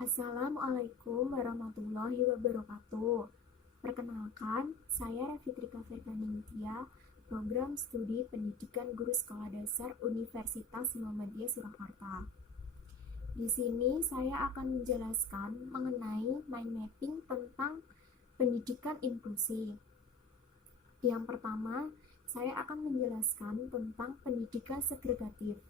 Assalamualaikum warahmatullahi wabarakatuh. Perkenalkan, saya Refitrika Firkaningtia, Program Studi Pendidikan Guru Sekolah Dasar Universitas Muhammadiyah Surakarta. Di sini saya akan menjelaskan mengenai mind mapping tentang pendidikan inklusi. Yang pertama, saya akan menjelaskan tentang pendidikan segregatif.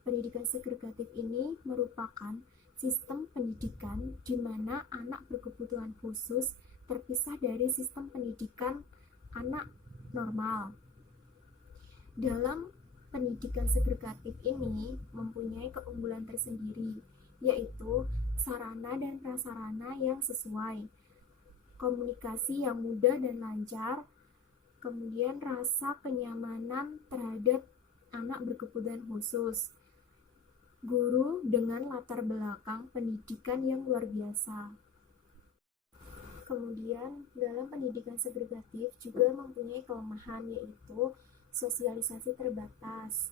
Pendidikan segregatif ini merupakan sistem pendidikan di mana anak berkebutuhan khusus terpisah dari sistem pendidikan anak normal. Dalam pendidikan segregatif ini mempunyai keunggulan tersendiri, yaitu sarana dan prasarana yang sesuai, komunikasi yang mudah dan lancar, kemudian rasa kenyamanan terhadap anak berkebutuhan khusus, guru dengan latar belakang pendidikan yang luar biasa. Kemudian dalam pendidikan segregatif juga mempunyai kelemahan, yaitu sosialisasi terbatas,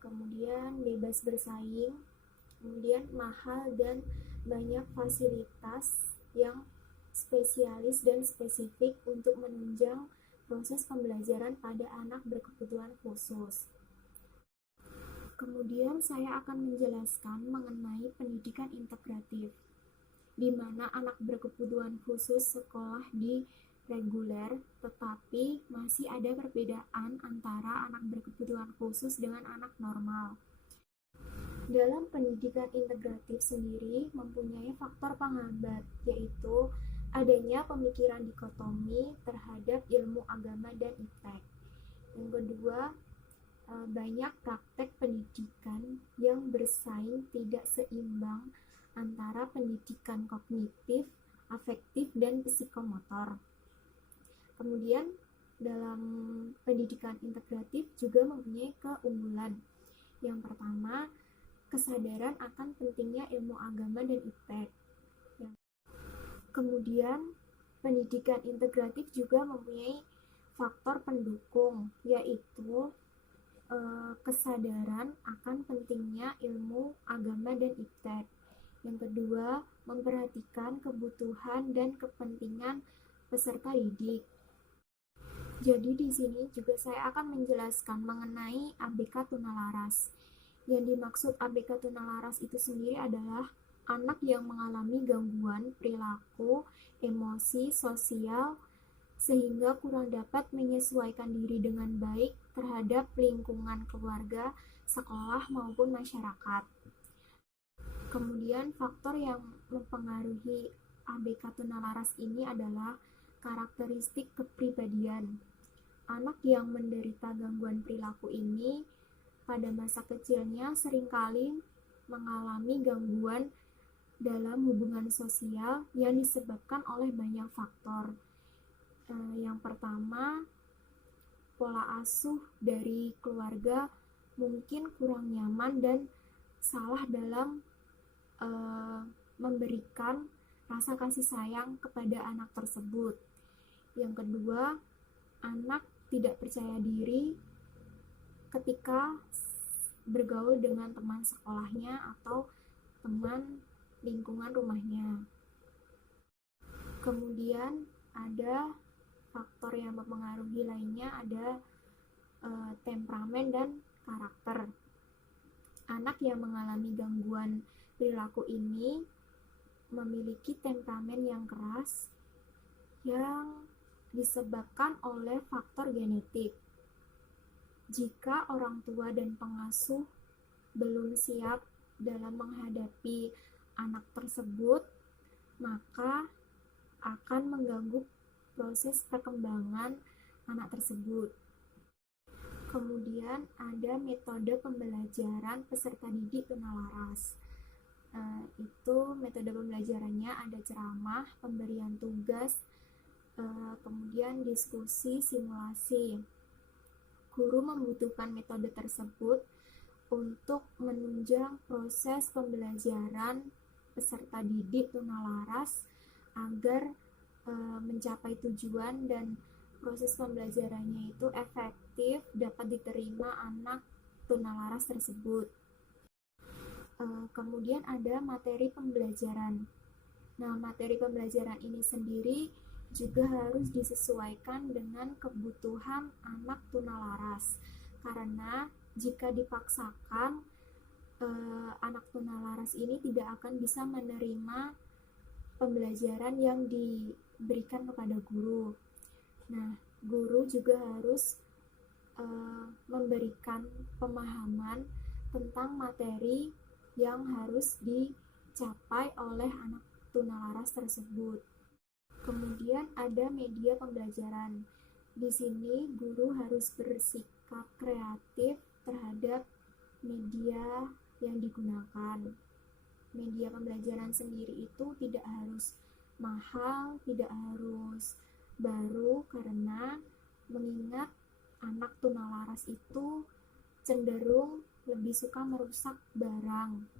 kemudian bebas bersaing, kemudian mahal dan banyak fasilitas yang spesialis dan spesifik untuk menunjang proses pembelajaran pada anak berkebutuhan khusus. Kemudian saya akan menjelaskan mengenai pendidikan integratif, di mana anak berkebutuhan khusus sekolah di reguler, tetapi masih ada perbedaan antara anak berkebutuhan khusus dengan anak normal. Dalam pendidikan integratif sendiri mempunyai faktor penghambat, yaitu adanya pemikiran dikotomi terhadap ilmu agama dan iptek. Yang kedua, banyak praktek pendidikan yang bersaing tidak seimbang antara pendidikan kognitif, afektif, dan psikomotor. Kemudian dalam pendidikan integratif juga mempunyai keunggulan. Yang pertama, kesadaran akan pentingnya ilmu agama dan iptek. Kemudian pendidikan integratif juga mempunyai faktor pendukung, yaitu kesadaran akan pentingnya ilmu agama dan iptek. Yang kedua, memperhatikan kebutuhan dan kepentingan peserta didik. Jadi di sini juga saya akan menjelaskan mengenai ABK Tunalaras. Yang dimaksud ABK Tunalaras itu sendiri adalah anak yang mengalami gangguan perilaku, emosi, sosial, sehingga kurang dapat menyesuaikan diri dengan baik terhadap lingkungan keluarga, sekolah, maupun masyarakat. Kemudian faktor yang mempengaruhi ABK Tunalaras ini adalah karakteristik kepribadian. Anak yang menderita gangguan perilaku ini pada masa kecilnya seringkali mengalami gangguan dalam hubungan sosial yang disebabkan oleh banyak faktor. Yang pertama, pola asuh dari keluarga mungkin kurang nyaman dan salah dalam memberikan rasa kasih sayang kepada anak tersebut. Yang kedua, anak tidak percaya diri ketika bergaul dengan teman sekolahnya atau teman lingkungan rumahnya. Kemudian ada faktor yang mempengaruhi lainnya, ada temperamen dan karakter. Anak yang mengalami gangguan perilaku ini memiliki temperamen yang keras yang disebabkan oleh faktor genetik. Jika orang tua dan pengasuh belum siap dalam menghadapi anak tersebut, maka akan mengganggu proses perkembangan anak tersebut. Kemudian ada metode pembelajaran peserta didik tunalaras. Itu metode pembelajarannya ada ceramah, pemberian tugas, kemudian diskusi, simulasi. Guru membutuhkan metode tersebut untuk menunjang proses pembelajaran peserta didik tunalaras agar mencapai tujuan dan proses pembelajarannya itu efektif dapat diterima anak tunalaras tersebut. Kemudian ada materi pembelajaran. Nah, materi pembelajaran ini sendiri juga harus disesuaikan dengan kebutuhan anak tunalaras. Karena jika dipaksakan, anak tunalaras ini tidak akan bisa menerima pembelajaran yang diberikan kepada guru. Nah, guru juga harus memberikan pemahaman tentang materi yang harus dicapai oleh anak tunalaras tersebut. Kemudian ada media pembelajaran. Di sini guru harus bersikap kreatif terhadap media yang digunakan. Media pembelajaran sendiri itu tidak harus mahal, tidak harus baru, karena mengingat anak tunalaras itu cenderung lebih suka merusak barang.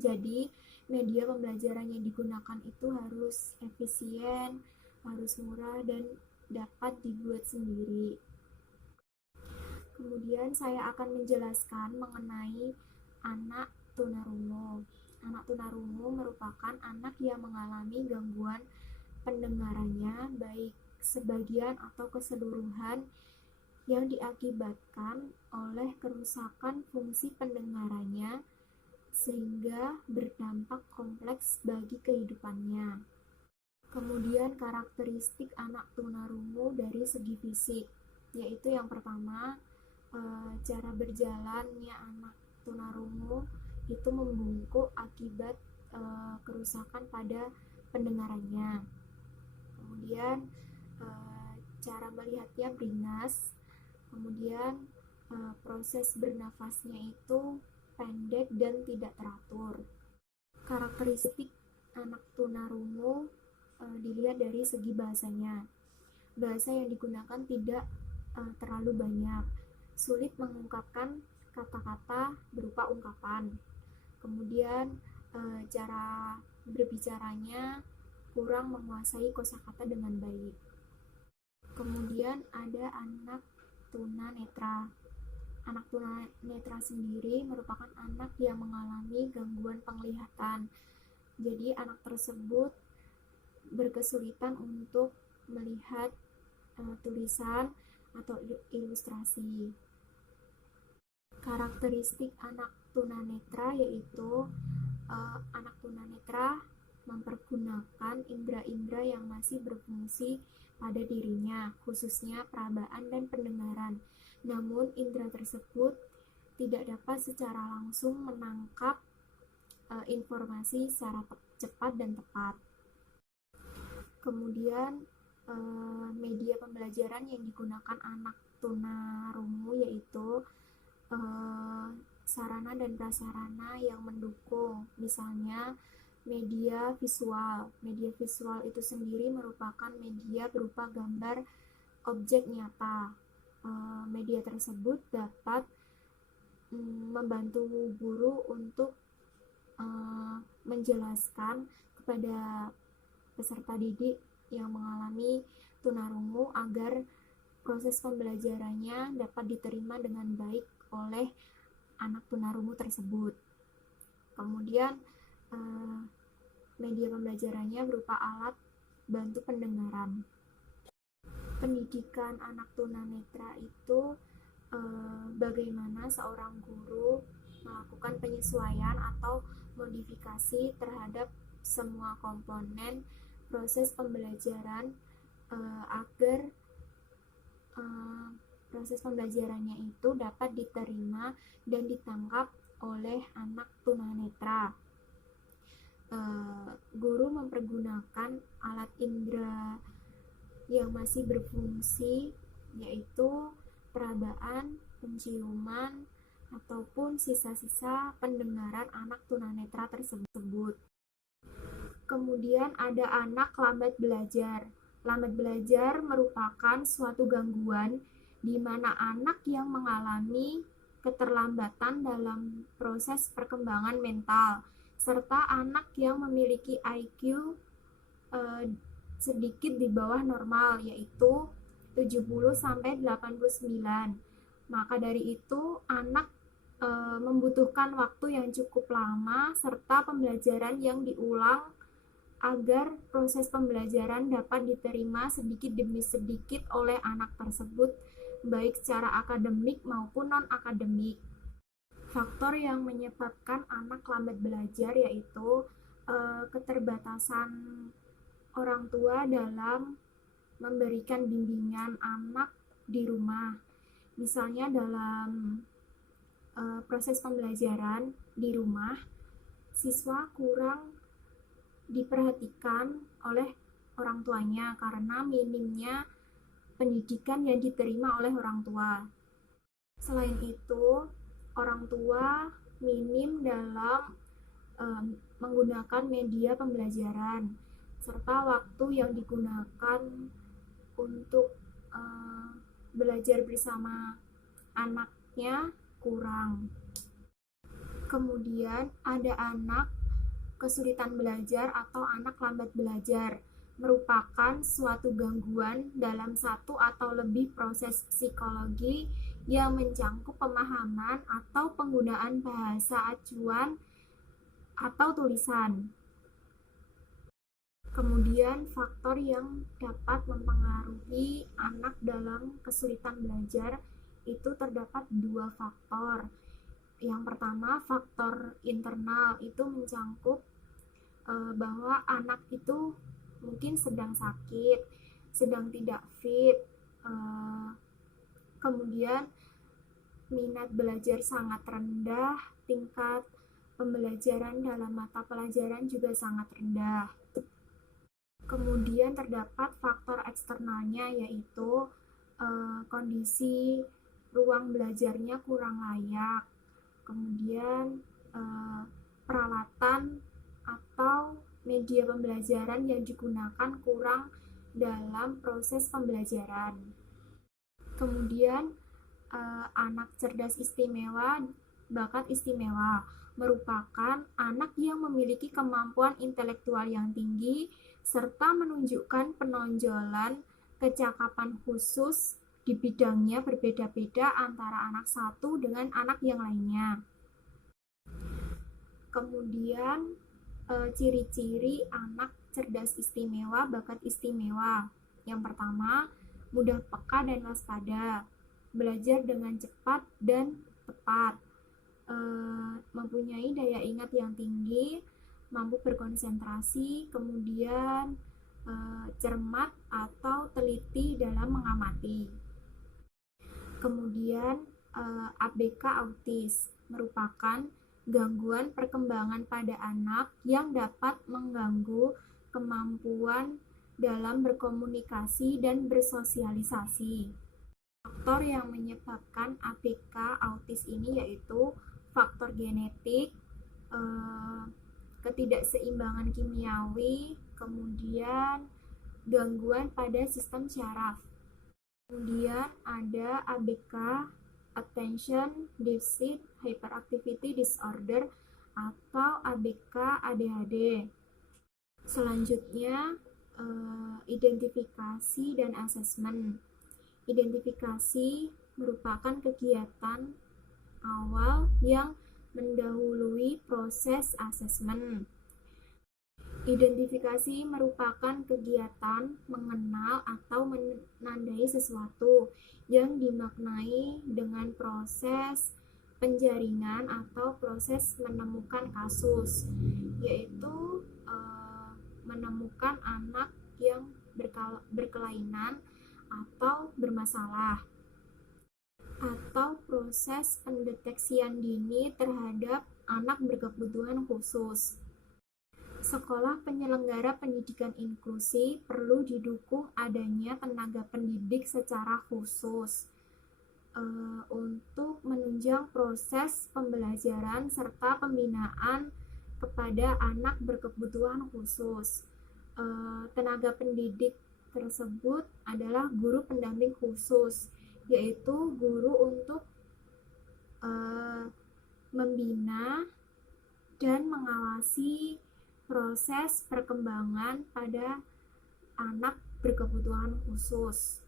Jadi media pembelajaran yang digunakan itu harus efisien, harus murah, dan dapat dibuat sendiri. Kemudian saya akan menjelaskan mengenai anak tunarungu. Anak tunarungu merupakan anak yang mengalami gangguan pendengarannya, baik sebagian atau keseluruhan, yang diakibatkan oleh kerusakan fungsi pendengarannya sehingga berdampak kompleks bagi kehidupannya. Kemudian karakteristik anak tunarungu dari segi fisik, yaitu yang pertama, cara berjalannya anak tunarungu itu membungkuk akibat kerusakan pada pendengarannya. Kemudian cara melihatnya beringas. Kemudian proses bernafasnya itu pendek dan tidak teratur. Karakteristik anak tunarungu dilihat dari segi bahasanya. Bahasa yang digunakan tidak terlalu banyak, sulit mengungkapkan kata-kata berupa ungkapan. Kemudian cara berbicaranya kurang menguasai kosakata dengan baik. Kemudian ada anak tunanetra. Anak tunanetra sendiri merupakan anak yang mengalami gangguan penglihatan. Jadi anak tersebut berkesulitan untuk melihat tulisan atau ilustrasi. Karakteristik anak tunanetra yaitu anak tunanetra mempergunakan indera-indera yang masih berfungsi pada dirinya, khususnya perabaan dan pendengaran. Namun indera tersebut tidak dapat secara langsung menangkap informasi secara cepat dan tepat. Kemudian media pembelajaran yang digunakan anak tunarungu yaitu sarana dan prasarana yang mendukung, misalnya media visual. Media visual itu sendiri merupakan media berupa gambar objek nyata. Media tersebut dapat membantu guru untuk menjelaskan kepada peserta didik yang mengalami tunarungu agar proses pembelajarannya dapat diterima dengan baik oleh anak tunarungu tersebut. Kemudian media pembelajarannya berupa alat bantu pendengaran. Pendidikan anak tunanetra itu bagaimana seorang guru melakukan penyesuaian atau modifikasi terhadap semua komponen proses pembelajaran agar proses pembelajarannya itu dapat diterima dan ditangkap oleh anak tunanetra. Guru mempergunakan alat indera yang masih berfungsi, yaitu perabaan, penciuman, ataupun sisa-sisa pendengaran anak tunanetra tersebut. Kemudian ada anak lambat belajar. Lambat belajar merupakan suatu gangguan di mana anak yang mengalami keterlambatan dalam proses perkembangan mental, serta anak yang memiliki IQ sedikit di bawah normal, yaitu 70-89. Maka dari itu anak membutuhkan waktu yang cukup lama serta pembelajaran yang diulang agar proses pembelajaran dapat diterima sedikit demi sedikit oleh anak tersebut, baik secara akademik maupun non-akademik. Faktor yang menyebabkan anak lambat belajar yaitu keterbatasan orang tua dalam memberikan bimbingan anak di rumah. Misalnya dalam proses pembelajaran di rumah, siswa kurang diperhatikan oleh orang tuanya karena minimnya pendidikan yang diterima oleh orang tua. Selain itu, orang tua minim dalam menggunakan media pembelajaran serta waktu yang digunakan untuk belajar bersama anaknya kurang. Kemudian ada anak kesulitan belajar atau anak lambat belajar, merupakan suatu gangguan dalam satu atau lebih proses psikologi yang mencangkup pemahaman atau penggunaan bahasa acuan atau tulisan. Kemudian faktor yang dapat mempengaruhi anak dalam kesulitan belajar itu terdapat dua faktor. Yang pertama, faktor internal itu mencangkup bahwa anak itu mungkin sedang sakit, sedang tidak fit, kemudian minat belajar sangat rendah, tingkat pembelajaran dalam mata pelajaran juga sangat rendah. Kemudian terdapat faktor eksternalnya yaitu kondisi ruang belajarnya kurang layak, kemudian peralatan atau media pembelajaran yang digunakan kurang dalam proses pembelajaran. Kemudian anak cerdas istimewa, bakat istimewa merupakan anak yang memiliki kemampuan intelektual yang tinggi serta menunjukkan penonjolan kecakapan khusus di bidangnya berbeda-beda antara anak satu dengan anak yang lainnya. Kemudian ciri-ciri anak cerdas istimewa, bakat istimewa. Yang pertama, mudah peka dan waspada, belajar dengan cepat dan tepat, mempunyai daya ingat yang tinggi, mampu berkonsentrasi, kemudian cermat atau teliti dalam mengamati. Kemudian ABK autis merupakan gangguan perkembangan pada anak yang dapat mengganggu kemampuan dalam berkomunikasi dan bersosialisasi. Faktor yang menyebabkan ABK autis ini yaitu faktor genetik, ketidakseimbangan kimiawi, kemudian gangguan pada sistem syaraf. Kemudian ada ABK, Attention Deficit Hyperactivity Disorder atau ABK ADHD. Selanjutnya, identifikasi dan asesmen. Identifikasi merupakan kegiatan awal yang mendahului proses asesmen. Identifikasi merupakan kegiatan mengenal atau menandai sesuatu yang dimaknai dengan proses penjaringan atau proses menemukan kasus, yaitu menemukan anak yang berkelainan atau bermasalah, atau proses pendeteksian dini terhadap anak berkebutuhan khusus. Sekolah penyelenggara pendidikan inklusi perlu didukung adanya tenaga pendidik secara khusus untuk menunjang proses pembelajaran serta pembinaan kepada anak berkebutuhan khusus. Tenaga pendidik tersebut adalah guru pendamping khusus, yaitu guru untuk membina dan mengawasi proses perkembangan pada anak berkebutuhan khusus.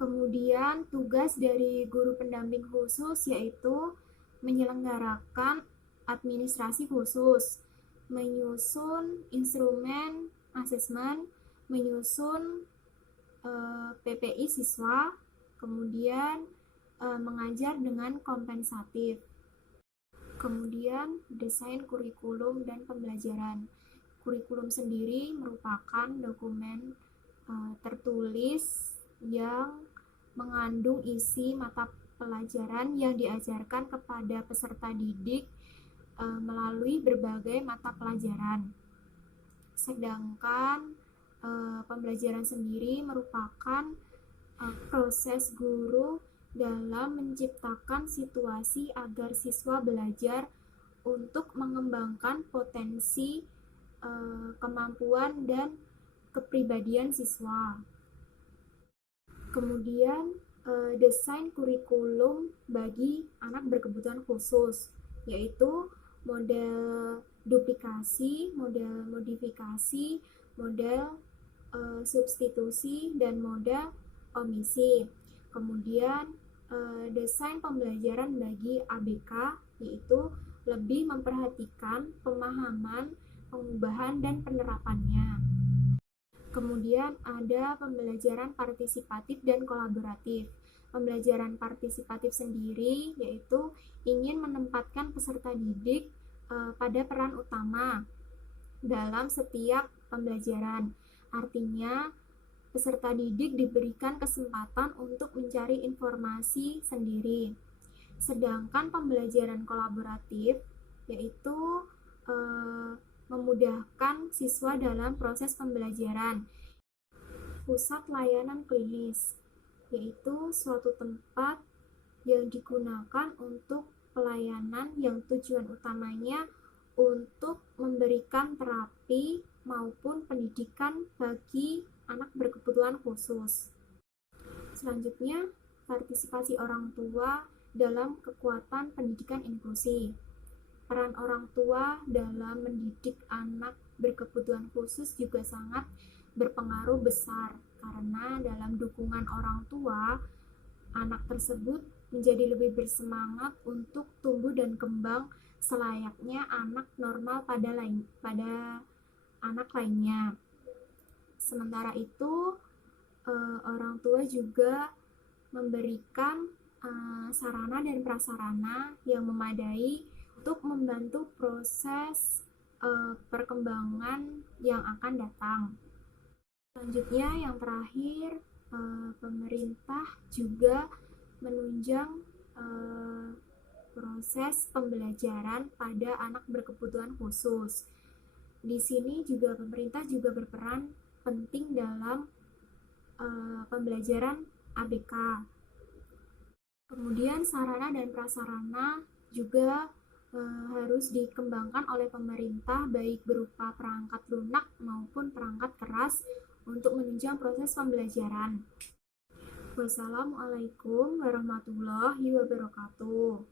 Kemudian tugas dari guru pendamping khusus yaitu menyelenggarakan administrasi khusus, menyusun instrumen asesmen, menyusun PPI siswa, kemudian mengajar dengan kompensatif. Kemudian desain kurikulum dan pembelajaran. Kurikulum sendiri merupakan dokumen tertulis yang mengandung isi mata pelajaran yang diajarkan kepada peserta didik melalui berbagai mata pelajaran. Sedangkan pembelajaran sendiri merupakan proses guru dalam menciptakan situasi agar siswa belajar untuk mengembangkan potensi, kemampuan, dan kepribadian siswa. Kemudian desain kurikulum bagi anak berkebutuhan khusus, yaitu model duplikasi, model modifikasi, model substitusi, dan model omisi. Kemudian desain pembelajaran bagi ABK, yaitu lebih memperhatikan pemahaman, pengubahan, dan penerapannya. Kemudian ada pembelajaran partisipatif dan kolaboratif. Pembelajaran partisipatif sendiri yaitu ingin menempatkan peserta didik pada peran utama dalam setiap pembelajaran. Artinya, peserta didik diberikan kesempatan untuk mencari informasi sendiri. Sedangkan pembelajaran kolaboratif yaitu memudahkan siswa dalam proses pembelajaran. Pusat layanan klinis yaitu suatu tempat yang digunakan untuk pelayanan yang tujuan utamanya untuk memberikan terapi maupun pendidikan bagi anak berkebutuhan khusus. Selanjutnya, partisipasi orang tua dalam kekuatan pendidikan inklusi. Peran orang tua dalam mendidik anak berkebutuhan khusus juga sangat berpengaruh besar, karena dalam dukungan orang tua, anak tersebut menjadi lebih bersemangat untuk tumbuh dan kembang selayaknya anak normal pada anak lainnya. Sementara itu, orang tua juga memberikan sarana dan prasarana yang memadai untuk membantu proses perkembangan yang akan datang. Selanjutnya, yang terakhir, pemerintah juga menunjang proses pembelajaran pada anak berkebutuhan khusus. Di sini juga pemerintah juga berperan penting dalam pembelajaran ABK. Kemudian sarana dan prasarana juga harus dikembangkan oleh pemerintah, baik berupa perangkat lunak maupun perangkat keras untuk menunjang proses pembelajaran. Wassalamualaikum warahmatullahi wabarakatuh.